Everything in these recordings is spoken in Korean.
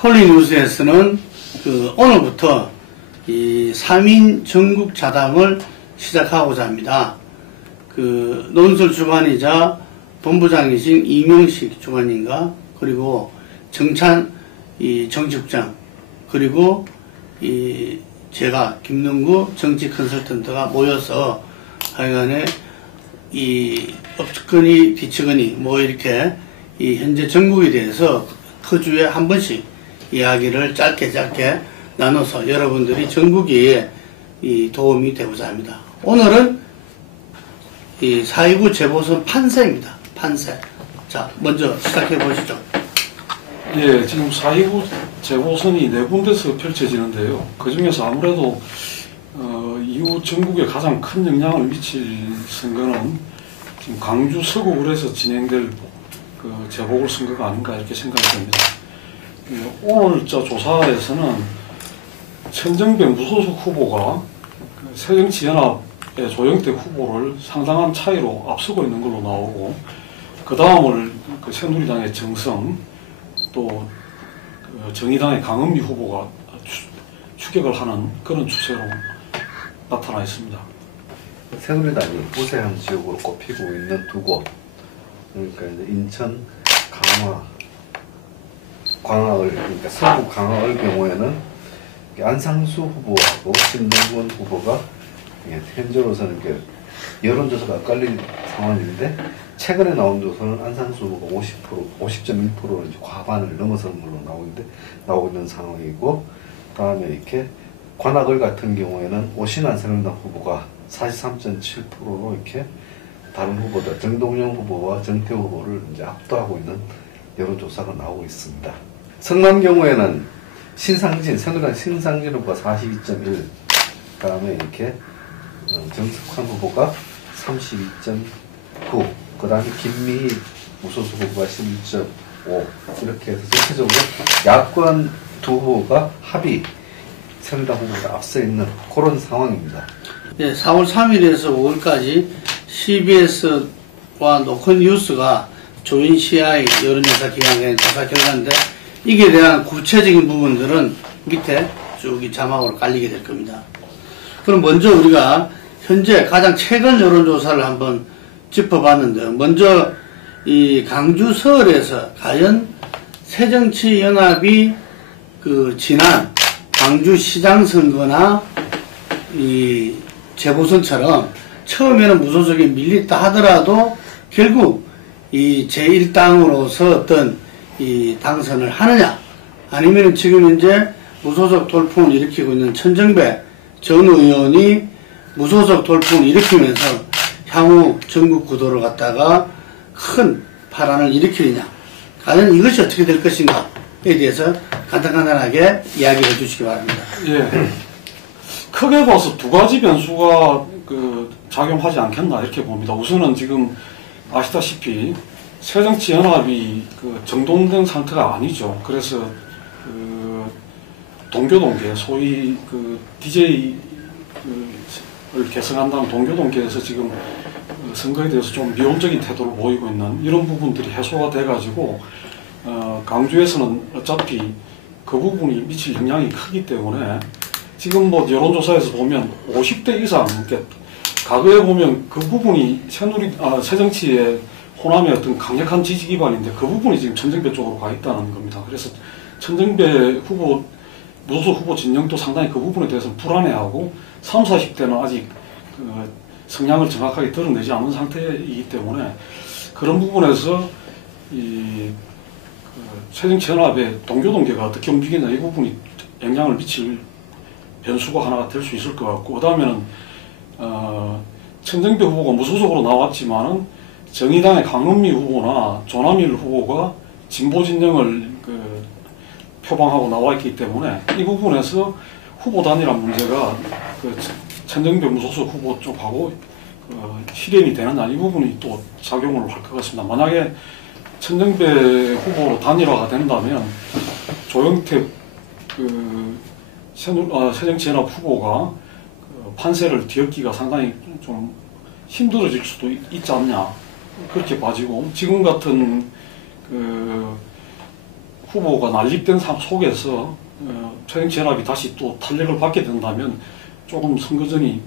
폴리뉴스에서는 오늘부터 이 3인 전국 자당을 시작하고자 합니다. 논설 주관이자 본부장이신 이명식 주관님과 그리고 정찬 정치국장 그리고 제가 김능구 정치 컨설턴트가 모여서 하여간에 업측근이 뒤측근이 이렇게 현재 전국에 대해서 그 주에 한 번씩 이야기를 짧게 나눠서 여러분들이 전국에 도움이 되고자 합니다. 오늘은 4.29 재보선 판세입니다. 판세. 자, 먼저 시작해 보시죠. 예, 지금 4.29 재보선이 네 군데서 펼쳐지는데요. 그 중에서 아무래도 이후 전국에 가장 큰 영향을 미칠 선거는 지금 광주 서구을에서 진행될 재보궐선거가 아닌가 이렇게 생각이 됩니다. 오늘자 조사에서는 천정배 무소속 후보가 새정치연합의 조영태 후보를 상당한 차이로 앞서고 있는 걸로 나오고, 그 다음을 새누리당의 정성, 또 정의당의 강은미 후보가 추격을 하는 그런 추세로 나타나 있습니다. 새누리당이 우세한 지역으로 꼽히고 있는 두 곳, 그러니까 이제 인천, 광화을, 그러니까 서구 광화을 경우에는 안상수 후보하고 신동건 후보가 현재로서는 여론조사가 엇갈린 상황인데, 최근에 나온 조사는 안상수 후보가 50.1%는 과반을 넘어서는 걸로 나오고 있는 상황이고, 다음에 이렇게 관악을 같은 경우에는 오신환 새누리당 후보가 43.7%로 이렇게 다른 후보들 정동영 후보와 정태호 후보를 이제 압도하고 있는 여론조사가 나오고 있습니다. 성남 경우에는 새누리당 신상진 후보가 42.1, 다음에 이렇게 정석환 후보가 32.9, 그 다음에 김미희 무소속 후보가 11.5, 이렇게 해서 전체적으로 야권 두 후보가 합의 새누리당 후보가 앞서 있는 그런 상황입니다. 네, 4월 3일에서 5일까지 CBS와 노컷뉴스가 조인 CI 여론조사 기관의 조사 결과인데, 이게 대한 구체적인 부분들은 밑에 쭉 자막으로 깔리게 될 겁니다. 그럼 먼저 우리가 현재 가장 최근 여론조사를 한번 짚어봤는데, 먼저 이 강주 서울에서 과연 새정치연합이 지난 광주시장 선거나 이 재보선처럼 처음에는 무소속이 밀렸다 하더라도 결국 이 제1당으로서 어떤 당선을 하느냐, 아니면 지금 현재 무소속 돌풍을 일으키고 있는 천정배 전 의원이 무소속 돌풍을 일으키면서 향후 전국 구도를 갖다가 큰 파란을 일으키느냐, 과연 이것이 어떻게 될 것인가에 대해서 간단하게 이야기해 주시기 바랍니다. 예. 크게 봐서 두 가지 변수가 작용하지 않겠나 이렇게 봅니다. 우선은 지금 아시다시피 새정치연합이 정돈된 상태가 아니죠. 그래서 동교동계, 소위 DJ를 개성한다는 동교동계에서 지금 선거에 대해서 좀 미온적인 태도를 보이고 있는 이런 부분들이 해소가 돼가지고, 강주에서는 어차피 그 부분이 미칠 영향이 크기 때문에 지금 여론조사에서 보면 50대 이상, 그러니까 과거에 보면 그 부분이 새정치의 호남의 어떤 강력한 지지 기반인데, 그 부분이 지금 천정배 쪽으로 가 있다는 겁니다. 그래서 천정배 후보, 무소속 후보 진영도 상당히 그 부분에 대해서는 불안해하고, 30, 40대는 아직 성향을 정확하게 드러내지 않은 상태이기 때문에, 그런 부분에서 새정치연합의 동교동계가 어떻게 움직이냐, 이 부분이 영향을 미칠 변수가 하나가 될 수 있을 것 같고, 그 다음에는 천정배 후보가 무소속으로 나왔지만은 정의당의 강은미 후보나 조남일 후보가 진보 진영을 표방하고 나와 있기 때문에, 이 부분에서 후보 단일화 문제가 천정배 무소속 후보 쪽하고 실현이 되느냐, 이 부분이 또 작용을 할 것 같습니다. 만약에 천정배 후보로 단일화가 된다면 조영태 새정치연합 후보가 판세를 뒤엎기가 상당히 좀 힘들어질 수도 있지 않냐, 그렇게 봐지고, 지금 같은 후보가 난립된 상황 속에서 최정치연합이 다시 또 탄력을 받게 된다면 조금 선거전이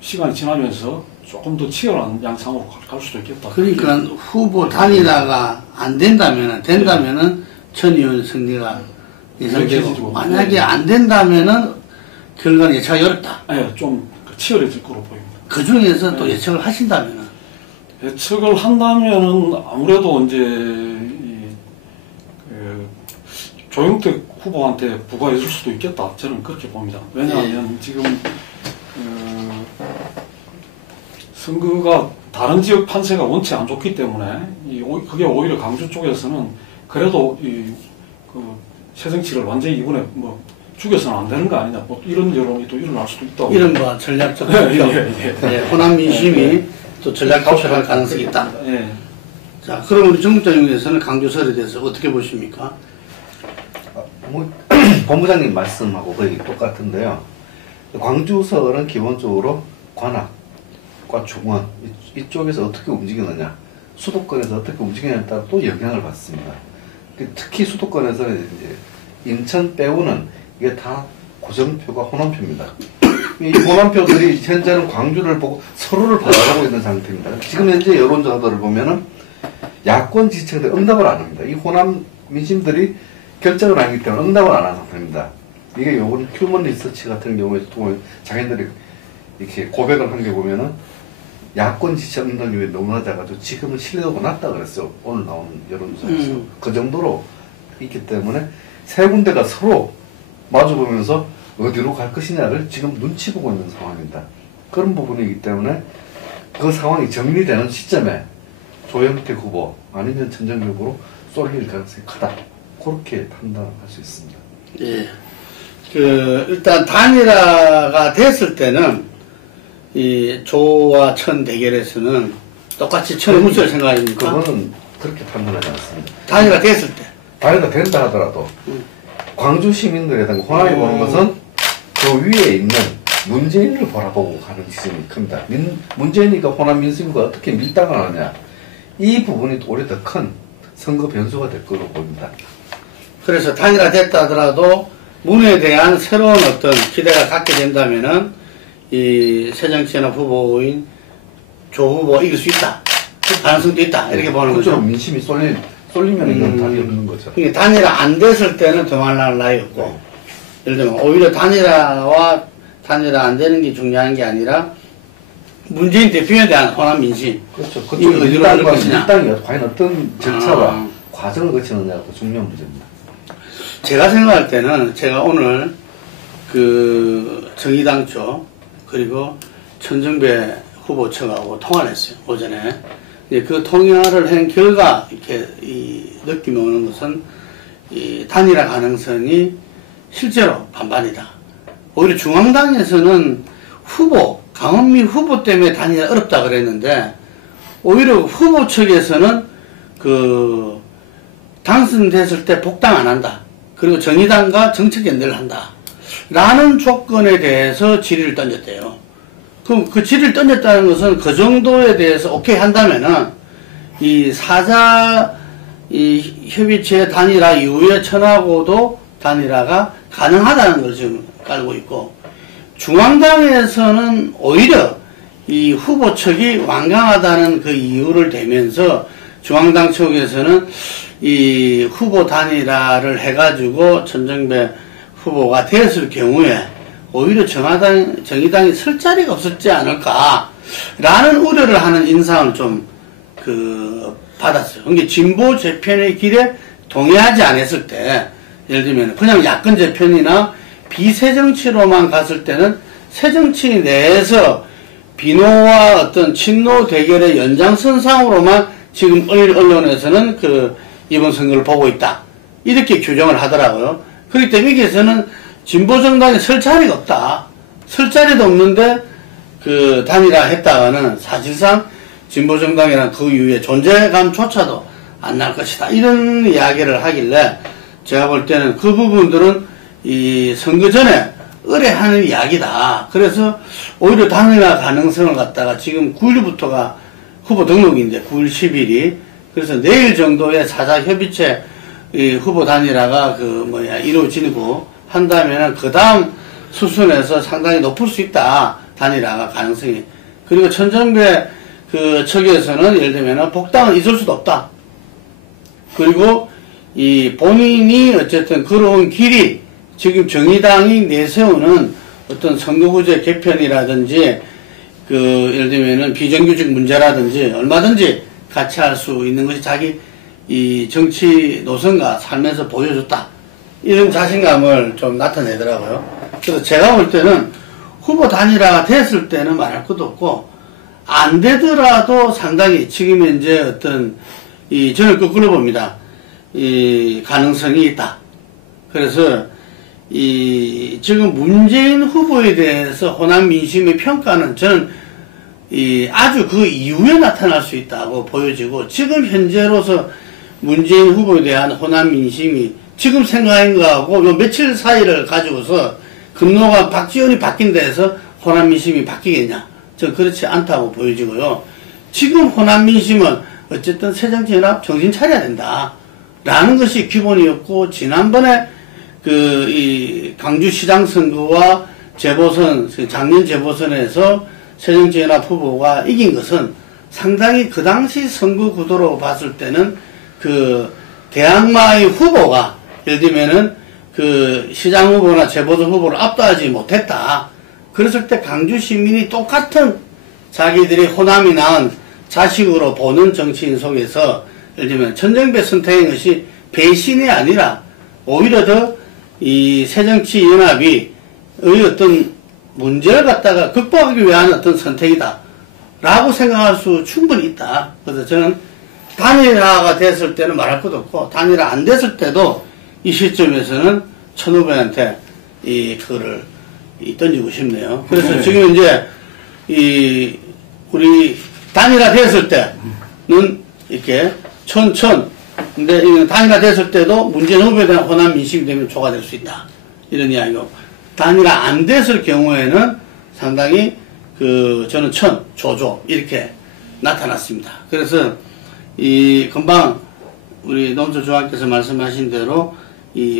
시간이 지나면서 조금 더 치열한 양상으로 갈 수도 있겠다. 그러니까 후보 단일화가 안 된다면은 전 의원 승리가 예상되고 만약에 안 된다면은 결과는 예측하기 어렵다. 네, 좀 치열해질 거로 보입니다. 그 중에서 또 예측을 하신다면은 예측을 한다면은 아무래도 이제 조영택 후보한테 부과해줄 수도 있겠다. 저는 그렇게 봅니다. 왜냐하면 지금 선거가 다른 지역 판세가 원치 안 좋기 때문에 그게 오히려 강주 쪽에서는 그래도 새정치를 완전히 이번에 뭐 죽여서는 안 되는 거 아니냐, 뭐 이런 여론이 또 일어날 수도 있다고. 이런 뭐 전략적 투표, 호남 민심이 또 전략 투표할 가능성이 있다. 예. 자, 그럼 우리 정국장님께서는 강주설에 대해서 어떻게 보십니까? 본부장님 말씀하고 거의 똑같은데요. 광주설은 기본적으로 관악과 중원 이쪽에서 어떻게 움직이느냐, 수도권에서 어떻게 움직이느냐에 따라 또 영향을 받습니다. 특히 수도권에서는 이제 인천 빼고는 이게 다 고정표가 호남표입니다. 이 호남표들이 현재는 광주를 보고 서로를 바라보고 있는 상태입니다. 지금 현재 여론조사들을 보면은 야권 지지층들이 응답을 안 합니다. 이 호남 민심들이 결정을 하기 때문에 응답을 안 하는 상태입니다. 이게 요번 휴먼 리서치 같은 경우에 보면 자기들이 이렇게 고백을 한 게 보면은 야권 지지 응답률이 너무나 작아서 지금은 신뢰도가 낮다 그랬어요. 오늘 나온 여론조사에서. 그 정도로 있기 때문에 세 군데가 서로 마주보면서 어디로 갈 것이냐를 지금 눈치 보고 있는 상황입니다. 그런 부분이기 때문에 그 상황이 정리되는 시점에 조영택 후보 아니면 천정배 후보로 쏠릴 가능성이 크다. 그렇게 판단할 수 있습니다. 예. 일단 단일화가 됐을 때는 이 조와 천 대결에서는 똑같이 천을 묻을 생각입니까? 그거는 그렇게 판단하지 않습니다. 단일화 됐을 때. 단일화 된다 하더라도 광주 시민들이라든가 호남이 보는 것은 그 위에 있는 문재인을 바라보고 가는 지점이 큽니다. 문재인이가 호남 민심과 어떻게 밀당을 하느냐, 이 부분이 오히려 더 큰 선거 변수가 될 거로 보입니다. 그래서 단일화 됐다 하더라도 문에 대한 새로운 어떤 기대가 갖게 된다면은 이 새정치연합 후보인 조 후보 이길 수 있다. 가능성도 있다. 이렇게 보는 거죠. 그렇죠. 민심이 쏠리면 이건 답이 없는 거죠. 그러니까 단일화 안 됐을 때는 더말 나위 없고, 예를 들면 오히려 단일화 안 되는 게 중요한 게 아니라 문재인 대표에 대한 호남 민심. 그렇죠. 이거 어디로 갈 것이냐. 밀당이 과연 어떤 절차와 과정을 거치느냐가 더 중요한 문제입니다. 제가 생각할 때는 제가 오늘 정의당 쪽 그리고 천정배 후보 측하고 통화를 했어요. 오전에. 그 통화를 한 결과 이렇게 느낌이 오는 것은 이 단일화 가능성이 실제로 반반이다. 오히려 중앙당에서는 강원미 후보 때문에 단일화 어렵다 그랬는데 오히려 후보 측에서는 당선됐을 때 복당 안 한다. 그리고 정의당과 정책 연대를 한다. 라는 조건에 대해서 질의를 던졌대요. 그럼 그 질의를 던졌다는 것은 그 정도에 대해서 오케이 한다면은 이 협의체 단일화 이후에 천하고도 단일화가 가능하다는 걸 지금 깔고 있고, 중앙당에서는 오히려 이 후보 측이 완강하다는 그 이유를 대면서 중앙당 쪽에서는 이 후보 단일화를 해가지고 천정배 후보가 됐을 경우에 오히려 정의당이 설 자리가 없었지 않을까라는 우려를 하는 인상을 좀 받았어요. 그러니까 진보 재편의 길에 동의하지 않았을 때, 예를 들면 그냥 야권 재편이나 비새정치로만 갔을 때는 새정치 내에서 비노와 어떤 친노 대결의 연장선상으로만 지금 언론에서는 이번 선거를 보고 있다. 이렇게 규정을 하더라고요. 그렇기 때문에 여기에서는 진보정당이 설 자리가 없다. 설 자리도 없는데 단일화 했다가는 사실상 진보정당이란 그 이후에 존재감조차도 안 날 것이다. 이런 이야기를 하길래 제가 볼 때는 그 부분들은 이 선거 전에 의뢰하는 이야기다. 그래서 오히려 단일화 가능성을 갖다가 지금 9일부터가 후보 등록인데 9일 10일이 그래서 내일 정도에 사자 협의체 이 후보 단일화가 이루어지고 한다면은 그 다음 수순에서 상당히 높을 수 있다. 단일화가 가능성이. 그리고 천정배 그 측에서는 예를 들면 복당은 있을 수도 없다. 그리고 이 본인이 어쨌든 걸어온 길이 지금 정의당이 내세우는 어떤 선거구제 개편이라든지 예를 들면은 비정규직 문제라든지 얼마든지 같이 할 수 있는 것이 자기 이 정치 노선과 살면서 보여줬다. 이런 자신감을 좀 나타내더라고요. 그래서 제가 볼 때는 후보 단일화가 됐을 때는 말할 것도 없고, 안 되더라도 상당히 지금 현재 어떤 저는 거꾸로 봅니다. 이 가능성이 있다. 그래서 지금 문재인 후보에 대해서 호남 민심의 평가는 저는 아주 그 이후에 나타날 수 있다고 보여지고, 지금 현재로서 문재인 후보에 대한 호남 민심이 지금 생각한 거하고 요 며칠 사이를 가지고서 금노가 박지원이 바뀐다 해서 호남 민심이 바뀌겠냐? 저는 그렇지 않다고 보여지고요. 지금 호남 민심은 어쨌든 새정치연합 정신 차려야 된다. 라는 것이 기본이었고, 지난번에 이 강주시장 선거와 재보선, 작년 재보선에서 새정치연합 후보가 이긴 것은 상당히 그 당시 선거 구도로 봤을 때는 대항마의 후보가 예를 들면은 시장 후보나 재보선 후보를 압도하지 못했다. 그랬을 때 강주 시민이 똑같은 자기들이 호남이 낳은 자식으로 보는 정치인 속에서 예를 들면 천정배 선택인 것이 배신이 아니라 오히려 더 이 새정치연합이 어떤 문제를 갖다가 극복하기 위한 어떤 선택이다 라고 생각할 수 충분히 있다. 그래서 저는 단일화가 됐을 때는 말할 것도 없고, 단일화 안 됐을 때도 이 시점에서는 천 후보한테 그거를 던지고 싶네요. 그래서 네. 지금 이제 우리 단일화 됐을 때는 이렇게 근데 단일화 됐을 때도 문재인 후보에 대한 호남 민심이 되면 초과될 수 있다. 이런 이야기고, 단일화 안 됐을 경우에는 상당히 저는 조조 이렇게 나타났습니다. 그래서 금방 우리 농촌조합께서 말씀하신 대로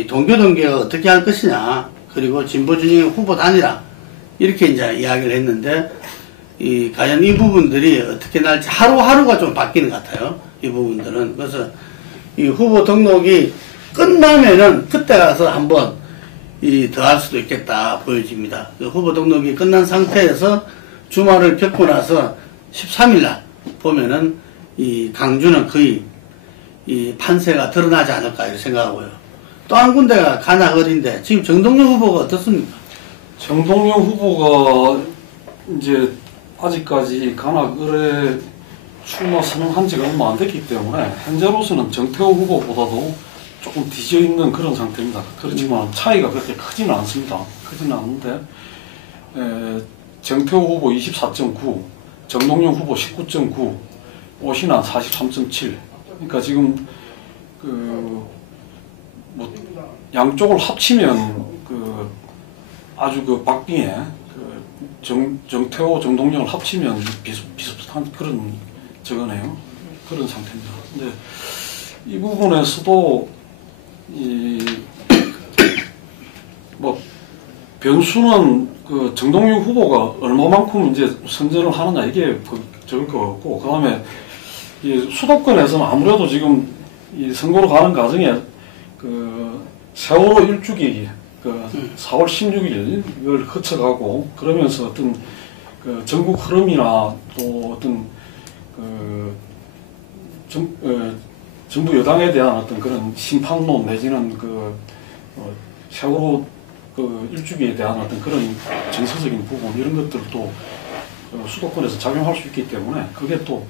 동교동계가 어떻게 할 것이냐, 그리고 진보진영의 후보 단일화 이렇게 이제 이야기를 했는데, 과연 이 부분들이 어떻게 날지 하루하루가 좀 바뀌는 것 같아요. 이 부분들은. 그래서 이 후보 등록이 끝나면은 그때 가서 한번 더 할 수도 있겠다 보여집니다. 후보 등록이 끝난 상태에서 주말을 겪고 나서 13일날 보면은 강주는 거의 판세가 드러나지 않을까 이렇게 생각하고요. 또 한 군데가 간악을인데 지금 정동영 후보가 어떻습니까? 정동영 후보가 이제 아직까지 간악을에 출마 선언한 지가 얼마 안 됐기 때문에 현재로서는 정태호 후보보다도 조금 뒤져 있는 그런 상태입니다. 그렇지만 차이가 그렇게 크지는 않습니다. 크지는 않는데 정태호 후보 24.9, 정동영 후보 19.9, 오신환 43.7. 그러니까 지금 양쪽을 합치면 아주 박빙에 정태호, 정동영을 합치면 비슷한 그런 저거네요. 그런 상태입니다. 근데 이 부분에서도 변수는 정동영 후보가 얼마만큼 이제 선전을 하느냐 이게 적을 것 같고, 그 다음에 수도권에서는 아무래도 지금 이 선거로 가는 과정에 세월호 일주기 4월 16일을 거쳐가고, 그러면서 어떤 전국 흐름이나 또 어떤 정부 여당에 대한 어떤 그런 심판론 내지는 세월호 일주기에 대한 어떤 그런 정서적인 부분 이런 것들도 수도권에서 작용할 수 있기 때문에 그게 또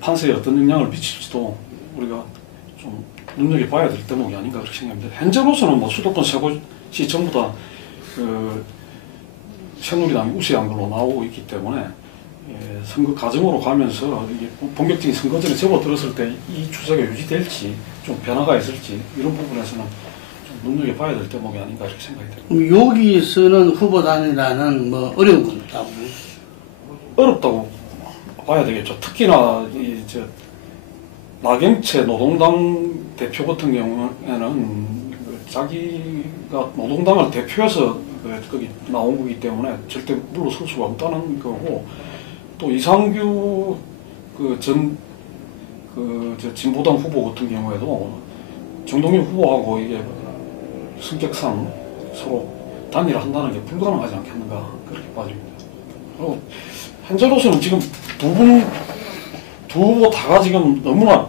판세에 어떤 영향을 미칠지도 우리가 좀 눈여겨봐야 될 대목이 아닌가 그렇게 생각합니다. 현재로서는 수도권 세 곳이 전부 다 새누리당이 우세한 걸로 나오고 있기 때문에 선거 과정으로 가면서 이게 본격적인 선거전에 접어들었을 때 이 추세가 유지될지 좀 변화가 있을지 이런 부분에서는 좀 눈여겨봐야 될 대목이 아닌가 이렇게 생각이 됩니다. 그럼 여기서는 후보 단일화는 어려운 건 없다고? 어렵다고 봐야 되겠죠. 특히나 나경채 노동당 대표 같은 경우에는 자기가 노동당을 대표해서 거기 나온 거기 때문에 절대 물러설 수가 없다는 거고, 또 이상규 저 진보당 후보 같은 경우에도 정동영 후보하고 이게 성격상 서로 단일화한다는 게 불가능하지 않겠는가 그렇게 빠집니다. 그리고 현재로서는 지금 두 후보 다가 지금 너무나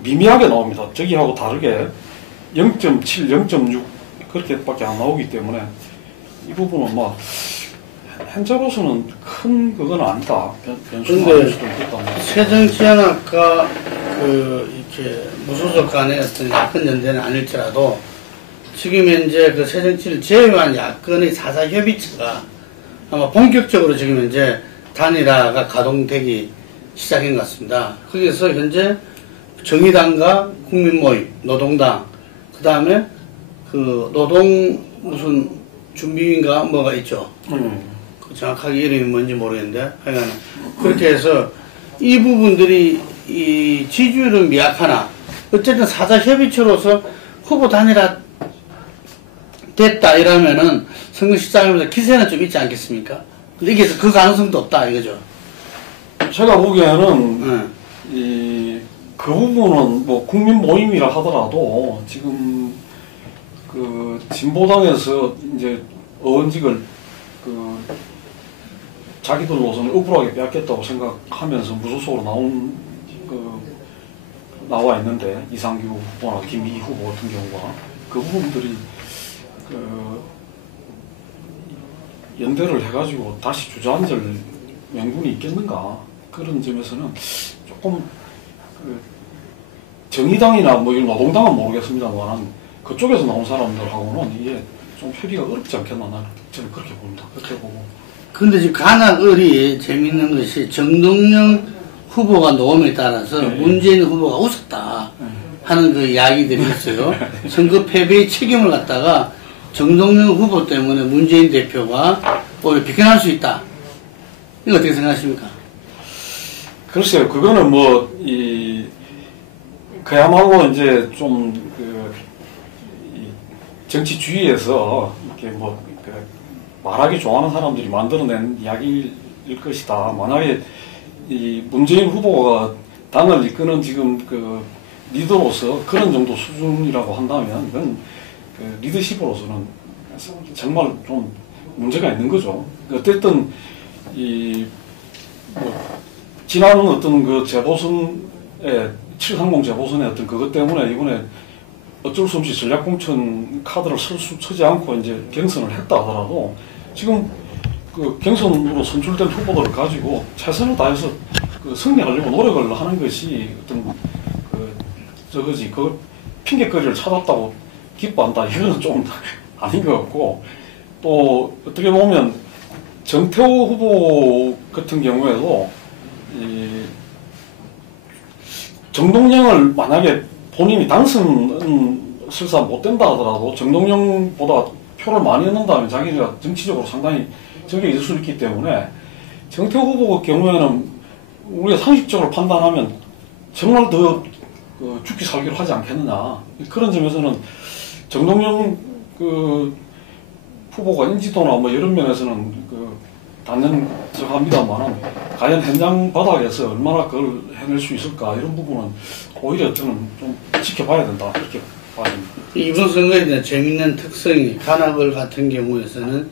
미미하게 나옵니다. 저기하고 다르게 0.7, 0.6 그렇게밖에 안 나오기 때문에 이 부분은 뭐 현재로서는 큰 그건 아니다. 변수가 아닐 수도 있겠다. 새정치연합과 이렇게 무소속 간의 어떤 야권 연대는 아닐지라도 지금 현재 그 새정치를 제외한 야권의 4사 협의체가 아마 본격적으로 지금 현재 단일화가 가동되기 시작한 것 같습니다. 거기서 현재 정의당과 국민모임, 노동당, 그 다음에 그 노동 무슨 준비위인가 뭐가 있죠. 그 정확하게 이름이 뭔지 모르겠는데 하여간 그렇게 해서 이 부분들이 이 지지율은 미약하나 어쨌든 4사 협의체로서 후보 단일화 됐다 이러면은 선거 시작하면서 기세는 좀 있지 않겠습니까? 근데 이게 그 가능성도 없다 이거죠. 제가 보기에는 그 부분은 뭐 국민 모임이라 하더라도 지금 그 진보당에서 이제 의원직을 자기들로서는 억울하게 빼앗겼다고 생각하면서 무소속으로 나와 있는데 이상규 후보나 김희 후보 같은 경우가 그 부분들이 연대를 해가지고 다시 주저앉을 명분이 있겠는가 그런 점에서는 조금 정의당이나 뭐 이런 노동당은 모르겠습니다만 그쪽에서 나온 사람들하고는 이게 좀 협의가 어렵지 않겠나 저는 그렇게 봅니다. 그렇게 보고. 근데 지금 간악을이 재밌는 것이 정동영 후보가 놓음에 따라서 네. 문재인 후보가 웃었다 하는 그 이야기들이 있어요. 선거 패배의 책임을 갖다가 정동영 후보 때문에 문재인 대표가 오히려 비껴날 수 있다. 이거 어떻게 생각하십니까? 글쎄요, 그거는 그야말로 이제 좀 정치 주위에서 이렇게 말하기 좋아하는 사람들이 만들어낸 이야기일 것이다. 만약에 이 문재인 후보가 당을 이끄는 지금 리더로서 그런 정도 수준이라고 한다면 그건 리더십으로서는 정말 좀 문제가 있는 거죠. 어쨌든 지난 어떤 재보선에 730 재보선의 어떤 그것 때문에 이번에 어쩔 수 없이 전략공천 카드를 쓰지 않고 이제 경선을 했다 하더라도 지금 경선으로 선출된 후보들을 가지고 최선을 다해서 승리하려고 노력을 하는 것이 어떤 그 핑계거리를 찾았다고 기뻐한다 이거는 좀 아닌 것 같고, 또 어떻게 보면 정태호 후보 같은 경우에도 정동영을 만약에 본인이 당선은 설사 못 된다 하더라도 정동영보다 표를 많이 얻는다면 자기가 정치적으로 상당히 적이 있을 수 있기 때문에 정태호 후보 경우에는 우리가 상식적으로 판단하면 정말 더 죽기 살기로 하지 않겠느냐. 그런 점에서는 정동영 후보가 인지도나 뭐 이런 면에서는 단연적합니다만은 과연 현장 바닥에서 얼마나 그걸 해낼 수 있을까 이런 부분은 오히려 저는 좀 지켜봐야 된다 그렇게 봐집니다. 이번 선거에 대한 재밌는 특성이 간악을 같은 경우에서는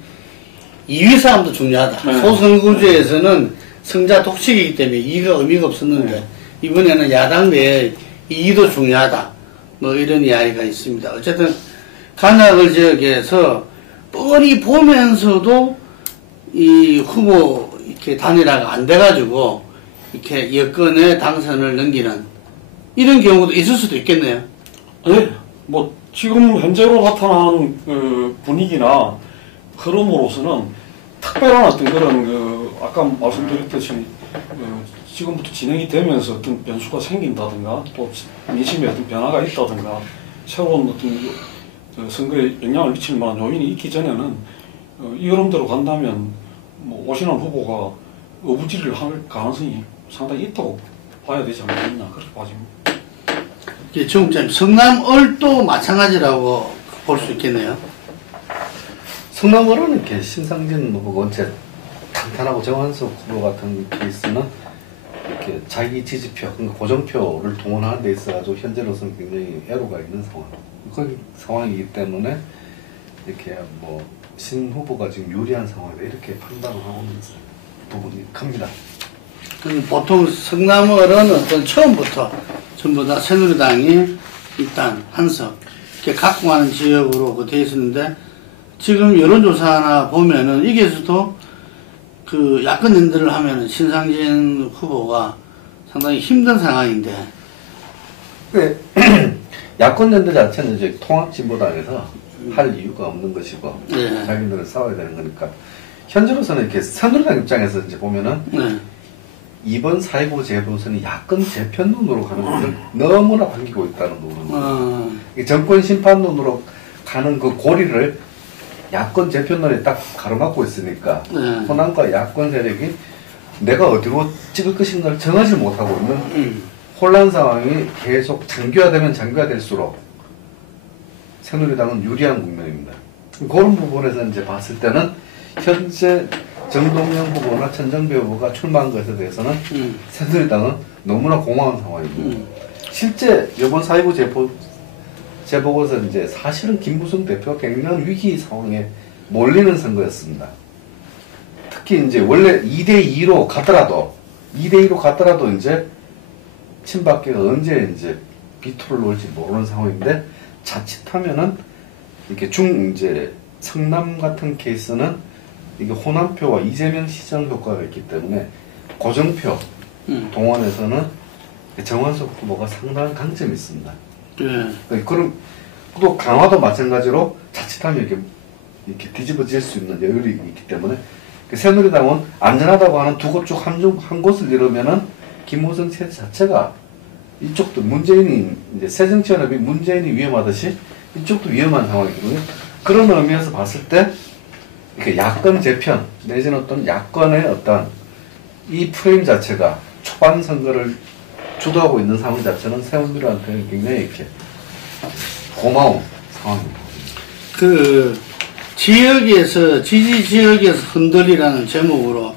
2위 싸움도 중요하다. 네. 소선거구제에서는 승자 독식이기 때문에 2위가 의미가 없었는데 네. 이번에는 야당 내에 2위도 중요하다. 뭐 이런 이야기가 있습니다. 어쨌든 간악을 지역에서 뻔히 보면서도 이 후보 이렇게 단일화가 안 돼가지고 이렇게 여권의 당선을 넘기는 이런 경우도 있을 수도 있겠네요. 네, 뭐 지금 현재로 나타나는 분위기나 흐름으로서는 특별한 어떤 그런 아까 말씀드렸듯이 지금부터 진행이 되면서 어떤 변수가 생긴다든가 또 민심에 어떤 변화가 있다든가 새로운 어떤 선거에 영향을 미칠 만한 요인이 있기 전에는 이 흐름대로 간다면 뭐 오신환 후보가 어부지리를 할 가능성이 상당히 있다고 봐야 되지 않겠나 그렇게 봐집니다. 예, 정국장님, 성남을도 마찬가지라고 볼 수 있겠네요. 성남을은 이렇게 신상진 후보가 원체 탄탄하고 정한석 후보 같은 케이스는 이렇게 자기 지지표, 그러니까 고정표를 동원하는 데 있어가지고 현재로서는 굉장히 애로가 있는 그런 상황이기 때문에 이렇게 뭐 신 후보가 지금 유리한 상황이다 이렇게 판단을 하고 있는 부분이 큽니다. 보통 성남을은 어떤 처음부터 전부 다 새누리당이 일단 한석 이렇게 갖고 가는 지역으로 돼 있었는데 지금 여론조사나 보면은 이게서도 그 야권 연대를 하면은 신상진 후보가 상당히 힘든 상황인데. 네. 야권 연대 자체는 이제 통합진보당에서 할 이유가 없는 것이고 네. 자기들은 싸워야 되는 거니까 현재로서는 이렇게 새누리당 입장에서 이제 보면은 네. 이번 4.19 재보선이 야권 재편론으로 가는 것을 너무나 반기고 있다는 부분입니다. 이 정권 심판론으로 가는 그 고리를 야권 재편론에 딱 가로막고 있으니까 네. 호남과 야권 세력이 내가 어디로 찍을 것인가를 정하지 못하고 있는 혼란 상황이 계속 장기화되면 장기화될수록 새누리당은 유리한 국면입니다. 그런 부분에서 이제 봤을 때는 현재 정동영 후보나 천정배 후보가 출마한 것에 대해서는 새누리당은 너무나 공허한 상황입니다. 실제 이번 4.19 재보고서 이제 사실은 김무성 대표가 굉장히 위기 상황에 몰리는 선거였습니다. 특히 이제 원래 2대2로 가더라도 이제 친박계가 언제 이제 비토를 놓을지 모르는 상황인데 자칫하면은 이렇게 이제 성남 같은 케이스는 이게 호남표와 이재명 시장 효과가 있기 때문에 고정표 동원에서는 정한석 후보가 상당한 강점이 있습니다. 네. 그럼 또 강화도 마찬가지로 자칫하면 이렇게 뒤집어질 수 있는 여율이 있기 때문에 새누리당은 안전하다고 하는 두 곳 중 한 곳을 잃으면은 김무성 체제 자체가 이쪽도 문재인이 이제 새정치연합이 문재인이 위험하듯이 이쪽도 위험한 상황이거든요. 그런 의미에서 봤을 때 이렇게 야권 재편 내지는 어떤 야권의 어떤 이 프레임 자체가 초반 선거를 주도하고 있는 상황 자체는 새누리한테는 굉장히 이렇게 고마운 상황입니다. 그 지역에서 지지 지역에서 흔들리라는 제목으로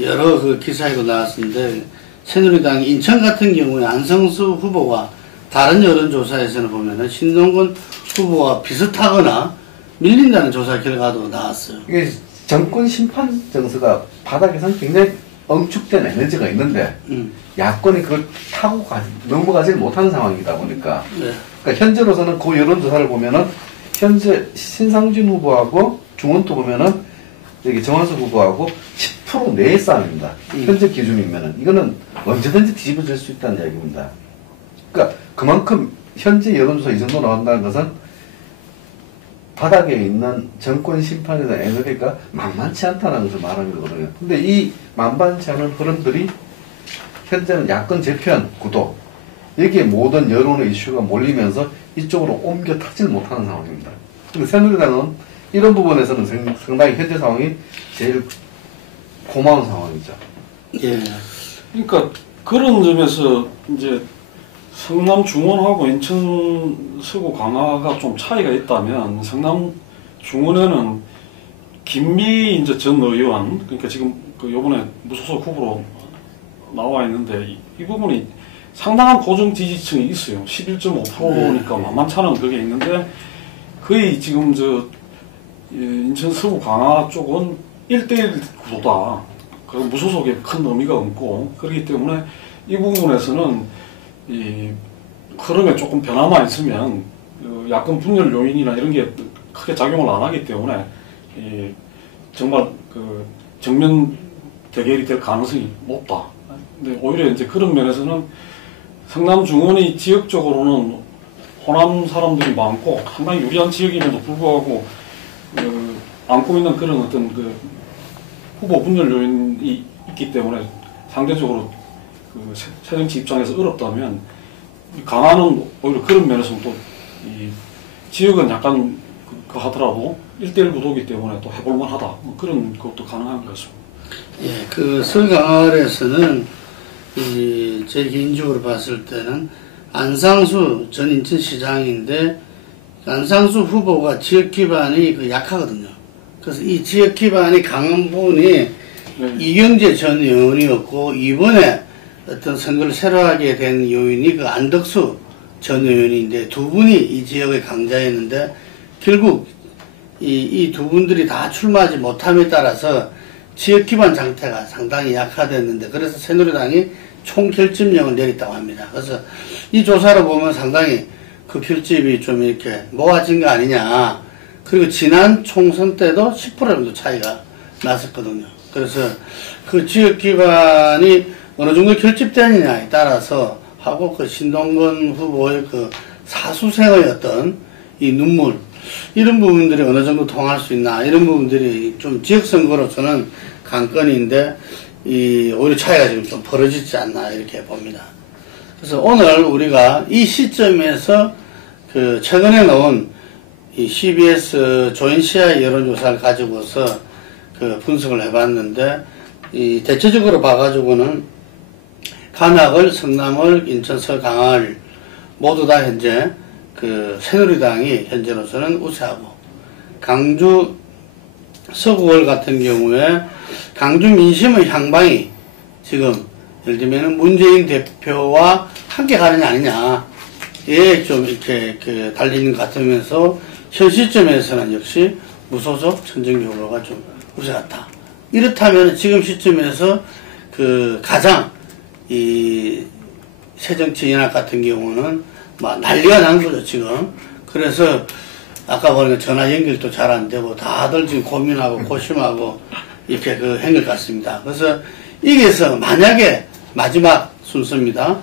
여러 그 기사가 나왔는데 새누리당 인천 같은 경우에 안성수 후보가 다른 여론조사에서는 보면은 신동근 후보와 비슷하거나 밀린다는 조사 결과도 나왔어요. 이게 정권 심판 정서가 바닥에서는 굉장히 응축된 에너지가 있는데 야권이 그걸 타고 넘어가지 못하는 상황이다 보니까 네. 그러니까 현재로서는 그 여론조사를 보면은 현재 신상진 후보하고 중원도 보면은 여기 정한석 후보하고 10% 내의 싸움입니다. 현재 기준이면은 이거는 언제든지 뒤집어질 수 있다는 이야기입니다. 그러니까 그만큼 현재 여론조사 이 정도 나온다는 것은 바닥에 있는 정권 심판에 대한 에너지가 만만치 않다는 것을 말하는 거거든요. 근데 이 만만치 않은 흐름들이 현재는 야권 재편 구도 여기에 모든 여론의 이슈가 몰리면서 이쪽으로 옮겨 타질 못하는 상황입니다. 근데 새누리당은 이런 부분에서는 상당히 현재 상황이 제일 고마운 상황이죠. 예. 그러니까 그런 점에서 이제 성남 중원하고 인천 서구 강화가 좀 차이가 있다면 성남 중원에는 김미 이제 전 의원 그러니까 지금 그 요번에 무소속 후보로 나와 있는데 이 부분이 상당한 고정 지지층이 있어요. 11.5%니까 만만치 않은 그게 있는데 거의 지금 인천 서구 강화 쪽은 1대1 구도다. 그 무소속에 큰 의미가 없고 그렇기 때문에 이 부분에서는 이 흐름에 조금 변화만 있으면 야권 분열 요인이나 이런 게 크게 작용을 안 하기 때문에 정말 그 정면 대결이 될 가능성이 높다. 근데 오히려 이제 그런 면에서는 성남 중원이 지역적으로는 호남 사람들이 많고 상당히 유리한 지역임에도 불구하고 안고 있는 그런 어떤 그 후보 분열 요인이 있기 때문에 상대적으로 그 새정치 입장에서 어렵다면 강화는 오히려 그런 면에서는 또 이 지역은 약간 그 하더라도 1대1 구도이기 때문에 또 해볼만 하다. 그런 것도 가능한 것 같습니다. 예, 그 서강화에서는 제 개인적으로 봤을 때는 안상수 전 인천시장인데 안상수 후보가 지역 기반이 약하거든요. 그래서 이 지역 기반이 강한 분이 이경재 전 의원이었고 이번에 어떤 선거를 새로 하게 된 요인이 안덕수 전 의원인데 두 분이 이 지역의 강자였는데 결국 이 두 분들이 다 출마하지 못함에 따라서 지역 기반 상태가 상당히 약화됐는데 그래서 새누리당이 총결집령을 내렸다고 합니다. 그래서 이 조사를 보면 상당히 그 결집이 좀 이렇게 모아진 거 아니냐. 그리고 지난 총선 때도 10% 정도 차이가 났었거든요. 그래서 그 지역 기반이 어느 정도 결집되느냐에 따라서 하고 그 신동건 후보의 그 사수생의 어떤 이 눈물 이런 부분들이 어느 정도 통할 수 있나 이런 부분들이 좀 지역선거로서는 관건인데 오히려 차이가 지금 좀 벌어지지 않나 이렇게 봅니다. 그래서 오늘 우리가 이 시점에서 그 최근에 나온 이 CBS 조인시아 여론조사를 가지고서 그 분석을 해봤는데 이 대체적으로 봐가지고는 관악을, 성남을, 인천, 서강을 모두 다 현재 그 새누리당이 현재로서는 우세하고 강주 서구월 같은 경우에 강주 민심의 향방이 지금 예를 들면 문재인 대표와 함께 가느냐 아니냐에 좀 이렇게 그 달리는 것 같으면서 현 시점에서는 역시 무소속 천정교 후보가 좀 우세하다. 이렇다면 지금 시점에서 그 가장 이 새정치연합 같은 경우는 막 난리가 난 거죠 지금. 그래서 아까 보니까 전화 연결도 잘 안 되고 다들 지금 고민하고 고심하고 이렇게 그 한 것 같습니다. 그래서 이게서 만약에 마지막 순서입니다.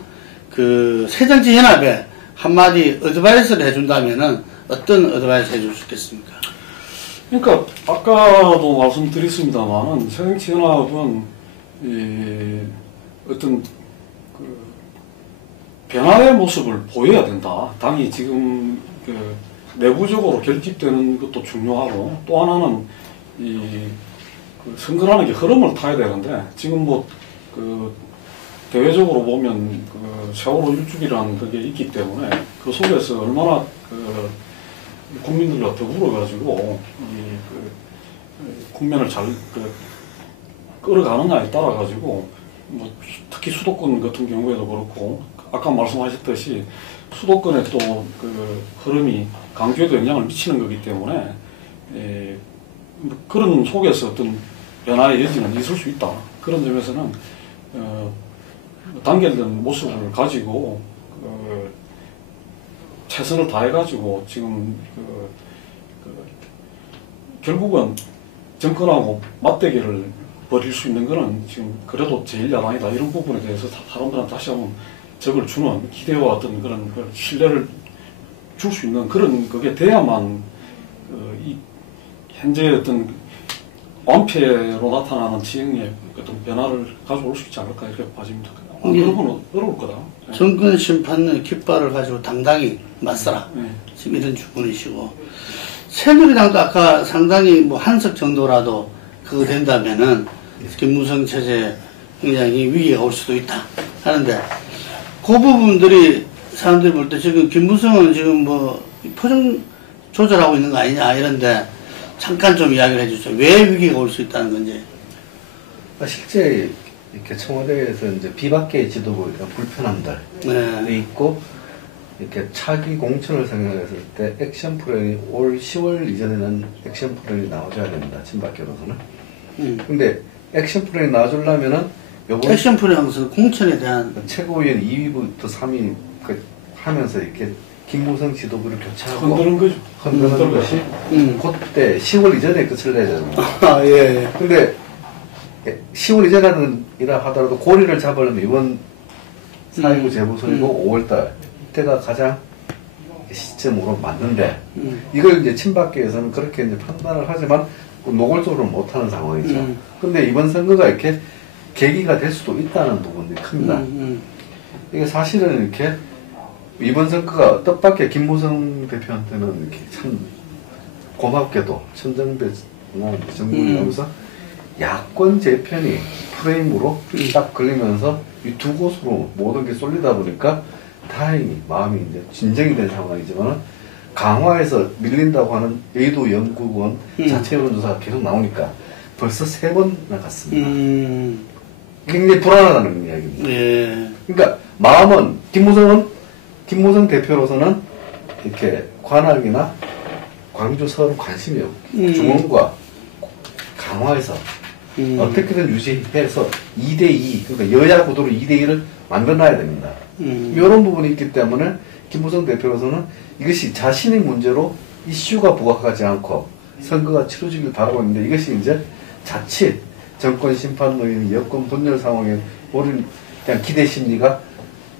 그 새정치연합에 한마디 어드바이스를 해준다면은 어떤 어드바이스 해줄 수 있겠습니까? 그러니까 아까도 말씀드렸습니다만은 새정치연합은 어떤 그 변화의 모습을 보여야 된다. 당이 지금 그 내부적으로 결집되는 것도 중요하고 또 하나는 그 선거라는 게 흐름을 타야 되는데 지금 그 대외적으로 보면 그 세월호 일주기라는 그게 있기 때문에 그 속에서 얼마나 그 국민들과 더불어 가지고 국면을 잘 끌어가느냐에 따라 가지고 특히 수도권 같은 경우에도 그렇고 아까 말씀하셨듯이 수도권에 또 그 흐름이 강주에도 영향을 미치는 거기 때문에 그런 속에서 어떤 변화의 여지는 있을 수 있다. 그런 점에서는 단결된 모습을 가지고 최선을 다해가지고 지금 결국은 정권하고 맞대결을 벌일 수 있는 거는 지금 그래도 제1야당이다 이런 부분에 대해서 사람들한테 다시 한번 적을 주는 기대와 어떤 그런 신뢰를 줄 수 있는 그런 그게 돼야만 이 현재 어떤 완패로 나타나는 지형의 어떤 변화를 가져올 수 있지 않을까 이렇게 봐집니다. 그러면 어려울 거다. 정권 심판의 깃발을 가지고 당당히 맞서라. 지금 이런 주문이시고 새누리당도 아까 상당히 뭐 한석 정도라도 그거 된다면은 김무성 체제 굉장히 위기가 올 수도 있다 하는데 그 부분들이 사람들이 볼 때 지금 김무성은 지금 뭐 표정 조절하고 있는 거 아니냐 이런데 잠깐 좀 이야기를 해주죠. 왜 위기가 올 수 있다는 건지. 실제 이렇게 청와대에서 이제 비박계 지도부의 불편함들 있고 이렇게 차기 공천을 생각했을 때 액션 플랜이 올 10월 이전에는 액션 플랜이 나와줘야 됩니다. 친박계로서는. 근데 액션 플랜이 나와주려면은 요번 액션 플랜 하면서 공천에 대한 최고위원 2위부터 3위 하면서 이렇게 김무성 지도부를 교체하고 흔드는 것이 그때 10월 이전에 끝을 내야 됩니다. 예. 근데 10월 이전이라 하더라도 고리를 잡으려면 이번 4.19 재보선이고 5월달 이때가 가장 시점으로 맞는데 이걸 이제 친박계에서는 그렇게 이제 판단을 하지만 노골적으로 못하는 상황이죠. 근데 이번 선거가 이렇게 계기가 될 수도 있다는 부분이 큽니다. 이게 사실은 이렇게 이번 선거가 뜻밖의 김무성 대표한테는 이렇게 참 고맙게도 천정배 정부를 하면서 야권 재편이 프레임으로 딱 걸리면서 이 두 곳으로 모든 게 쏠리다 보니까 다행히 마음이 이제 진정이 된 상황이지만 강화에서 밀린다고 하는 여의도 연구원 자체 여론조사가 계속 나오니까 벌써 3번 나갔습니다. 굉장히 불안하다는 이야기입니다. 예. 그러니까 마음은 김무성 대표로서는 이렇게 관악이나 광주 서울은 관심이 없고 중원과 강화에서 어떻게든 유지해서 2대2 그러니까 여야 구도로 2대2를 만들어놔야 됩니다. 이런 부분이 있기 때문에 김무성 대표로서는 이것이 자신의 문제로 이슈가 부각하지 않고 선거가 치러지길 바라고 있는데 이것이 이제 자칫 정권 심판 노인 여권 분열 상황에 오른 그냥 기대 심리가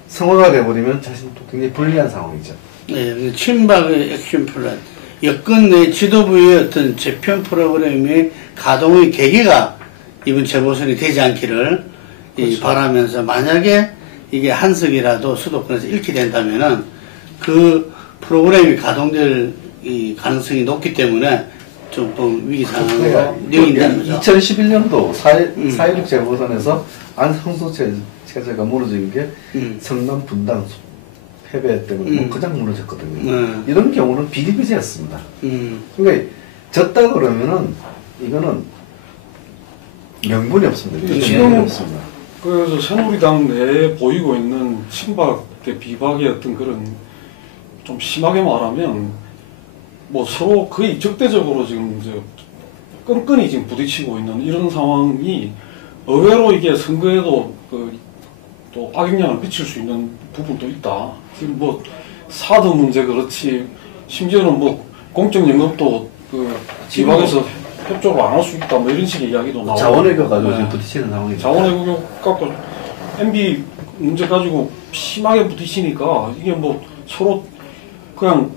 성화가 돼버리면 자신도 굉장히 불리한 상황이죠. 네, 친박의 액션 플랜, 여권 내 지도부의 어떤 재편 프로그램의 가동의 계기가 이번 재보선이 되지 않기를 그렇죠. 바라면서 만약에 이게 한석이라도 수도권에서 잃게 된다면은 그 프로그램이 가동될 이 가능성이 높기 때문에 좀 위기 상황으로 내린다는 거죠. 2011년도 4.16 재보선에서 안성수 체제가 무너진 게 성남 분당 패배 때문에 그냥 무너졌거든요. 이런 경우는 비일비재였습니다. 그러니까 졌다 그러면은 이거는 명분이 없습니다. 지금은 없습니다. 그래서 새누리당 내에 보이고 있는 친박 대 비박의 어떤 그런 좀 심하게 말하면 뭐 서로 거의 적대적으로 지금 이제 끈끈이 지금 부딪히고 있는 이런 상황이 의외로 이게 선거에도 또 악영향을 미칠 수 있는 부분도 있다. 지금 뭐 사드 문제 그렇지 심지어는 뭐 공적 연금도 지방에서 협조를 안 할 수 있다 뭐 이런 식의 이야기도 나오고 자원외교 가지고 지금 부딪히는 상황이죠. 자원외교 갖고 MB 문제 가지고 심하게 부딪히니까 이게 뭐 서로 그냥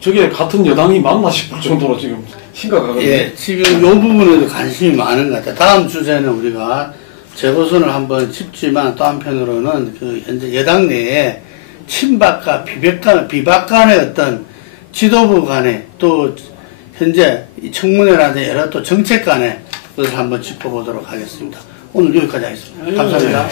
저게 같은 여당이 맞나 싶을 정도로 지금 심각하거든요. 예, 지금 이 부분에도 관심이 많은 것 같아요. 다음 주제는 우리가 재보선을 한번 짚지만 또 한편으로는 그 현재 여당 내에 친박과 비박 간의 어떤 지도부 간의 또 현재 이 청문회라든지 여러 또 정책 간의 것을 한번 짚어보도록 하겠습니다. 오늘 여기까지 하겠습니다. 감사합니다.